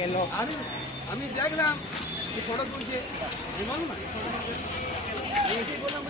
গেল আমি আমি দেখলাম ফটো তুলছে। বললাম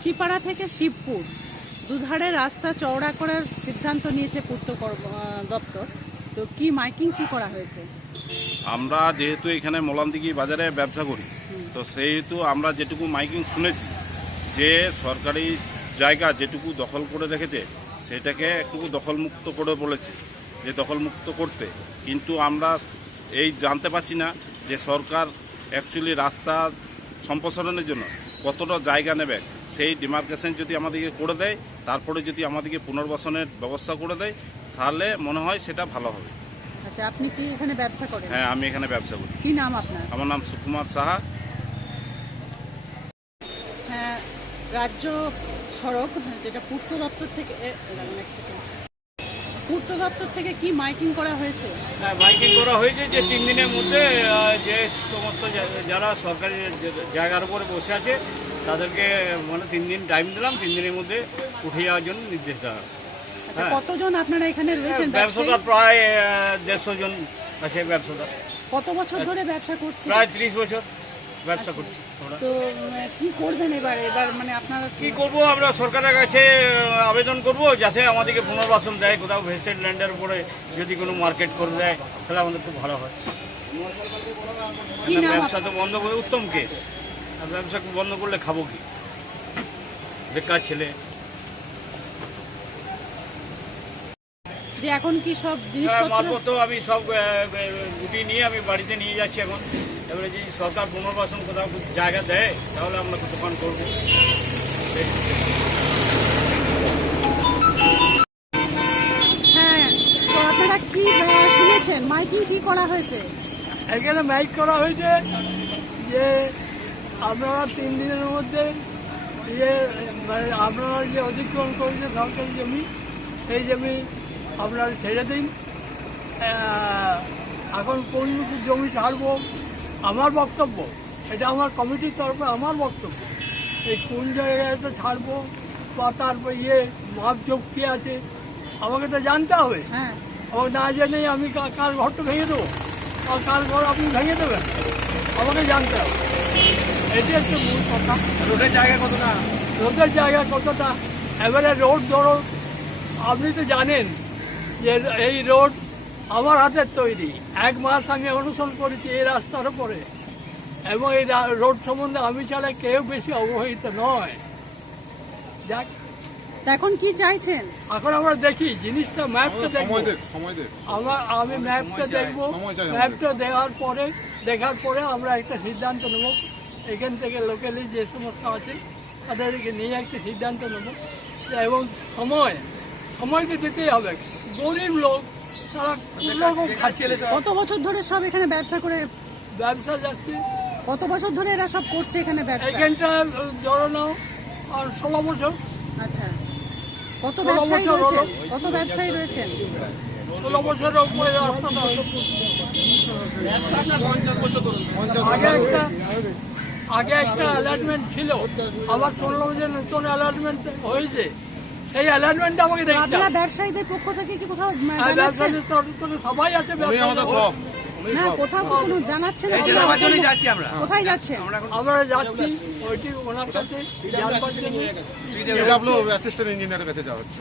মুচিপাড়া থেকে শিবপুর। দুধারে রাস্তা চওড়া করার সিদ্ধান্ত নিয়েছে পূর্ত দপ্তর। তো কি মাইকিং কি করা হয়েছে? আমরা যেহেতু এখানে মোলান্দিগি বাজারে ব্যবসা করি তো সেহেতু আমরা যেটুকু মাইকিং শুনেছি যে সরকারি জায়গা যেটুকু দখল করে রেখেছে সেটাকে একটু দখলমুক্ত করে বলেছে যে দখলমুক্ত করতে। কিন্তু আমরা এই জানতে পারছি না যে সরকার অ্যাকচুয়ালি রাস্তা সম্প্রসারণের জন্য কতটা জায়গা নেবে সেই ডিমার্কেশন যদি আমাদেরকে করে দেয় তারপরে যদি আমাদেরকে পুনর্বাসনের ব্যবস্থা করে দেয় তাহলে মনে হয় সেটা ভালো হবে। আচ্ছা আপনি কি এখানে ব্যবসা করেন? হ্যাঁ আমি এখানে ব্যবসা করি। কি নাম আপনার? আমার নাম সুকুমার সাহা। হ্যাঁ রাজ্য সড়ক যেটা পূর্ত দপ্তর থেকে। পূর্ত দপ্তর থেকে কি মাইকিং করা হয়েছে? হ্যাঁ মাইকিং করা হয়েছে যে তিন দিনের মধ্যে যে সমস্ত যারা সরকারি জায়গার উপরে বসে আছে তাদেরকে মানে তিন দিন টাইম দিলাম তিন দিনের মধ্যে উঠে যাওয়ার জন্য নির্দেশ দেওয়া। আচ্ছা হ্যাঁ। কতজন আপনারা এখানে রয়েছেন ব্যবসায়ী? ব্যবসাদার প্রায় দেড়শো জন আছে ব্যবসাদার। কত বছর ধরে ব্যবসা করছেন? প্রায় ত্রিশ বছর ব্যবসা করছি তো কি করবেন এবার? এবার মানে আপনারা কি করব আমরা সরকারের কাছে আবেদন করব যাতে আমাদেরকে পুনর্বাসন দেয় কোথাও ভেস্টেড ল্যান্ডের উপরে যদি কোনো মার্কেট করে দেয় তাহলে আমাদের খুব ভালো হয়। কি না, নাম ব্যবসা তো বন্ধ করে উত্তম কেস। ব্যবসা বন্ধ করলে খাব কি? বেকার ছেলে। যে এখন কি সব হ্যাঁ, জিনিসপত্র মালপত্র আমি সব আহ, নিয়ে আমি বাড়িতে নিয়ে যাচ্ছি এখন। এবারে যদি সরকার পুনর্বাসন কোথাও জায়গা দেয় তাহলে আমরা দোকান করব। হ্যাঁ কি শুনেছেন? মাইকিং কি করা হয়েছে? এখানে মাইক করা হয়েছে যে আপনারা তিন দিনের মধ্যে যে মানে আপনারা যে অধিগ্রহণ করেছে সরকারি জমি সেই জমি আপনারা ছেড়ে দিন। এখন কোন জমি ছাড়বো? আমার বক্তব্য এটা আমার কমিটির তরফে আমার বক্তব্য। এই কোন জায়গাতে ছাড়বো বা তারপর ইয়ে মাপযোগ কী আছে? আমাকে তো জানতে হবে। হ্যাঁ। ও না জেনেই আমি কার ঘরটা ভেঙে দেবো? আর কার ঘর আপনি ভেঙে দেবেন? আমাকে জানতে হবে। এটি হচ্ছে মূল কথা। রোডের জায়গা কতটা? রোডের জায়গা কতটা? এবারে রোড ধরো আপনি তো জানেন যে এই রোড আমার হাতের তৈরি। এক মাস আমি অনুসরণ করেছি এই রাস্তার উপরে। এবং এই রা- রোড সম্বন্ধে আমি ছাড়া কেউ বেশি অবহিত নয়। যাক এখন কি চাইছেন? এখন আমরা দেখি জিনিসটা ম্যাপটা দেখব। আমরা আমি ম্যাপটা দেখব। ম্যাপটা দেখার পরে দেখার পরে আমরা একটা সিদ্ধান্ত নেব। এখান থেকে লোকালি যে সমস্ত আছে তাদেরকে নিয়ে একটা সিদ্ধান্ত নেব এবং সময় সময়কে দিতেই হবে। গরিব লোক তারা কত বছর ধরে সব এখানে ব্যবসা করে ব্যবসা যাচ্ছে। কত বছর ধরে এরা সব করছে এখানে ব্যবসা? এখানটা জড়ানো আর ষোলো বছর। আচ্ছা। কত ব্যবসায়ী বছর রয়েছেন কত ব্যবসায়ী রয়েছেন ষোলো বছরের উপরে রাস্তাটা আগে একটা আগে একটা অ্যালার্টমেন্ট ছিল। আবার শুনলাম যে নতুন অ্যালার্টমেন্ট হয়েছে। এই অ্যালার্টমেন্টটা আমাকে দেখতে আপনারা হবে। ব্যবসায়ীদের পক্ষ থেকে কি কোথাও জানাচ্ছেন? ব্যবসায়ীদের তরফ থেকে সবাই আছে না কোথাও কোনো? নামার জন্যই যাচ্ছি আমরা। কোথায় যাচ্ছেন? আমরা যাচ্ছি ওইটি ওনার কাছে অ্যাসিস্ট্যান্ট ইঞ্জিনিয়ারের কাছে। যাওয়া হচ্ছে।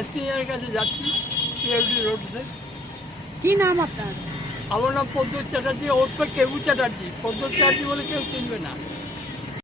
এসটিআর কাছে যাচ্ছি পিএফডি রোডসে কি নাম আপনার? আমার নাম পদ্ম চ্যাটার্জি ওর তো কেউ চ্যাটার্জি। পদ্ম চ্যাটার্জি বলে কেউ চিনবে না।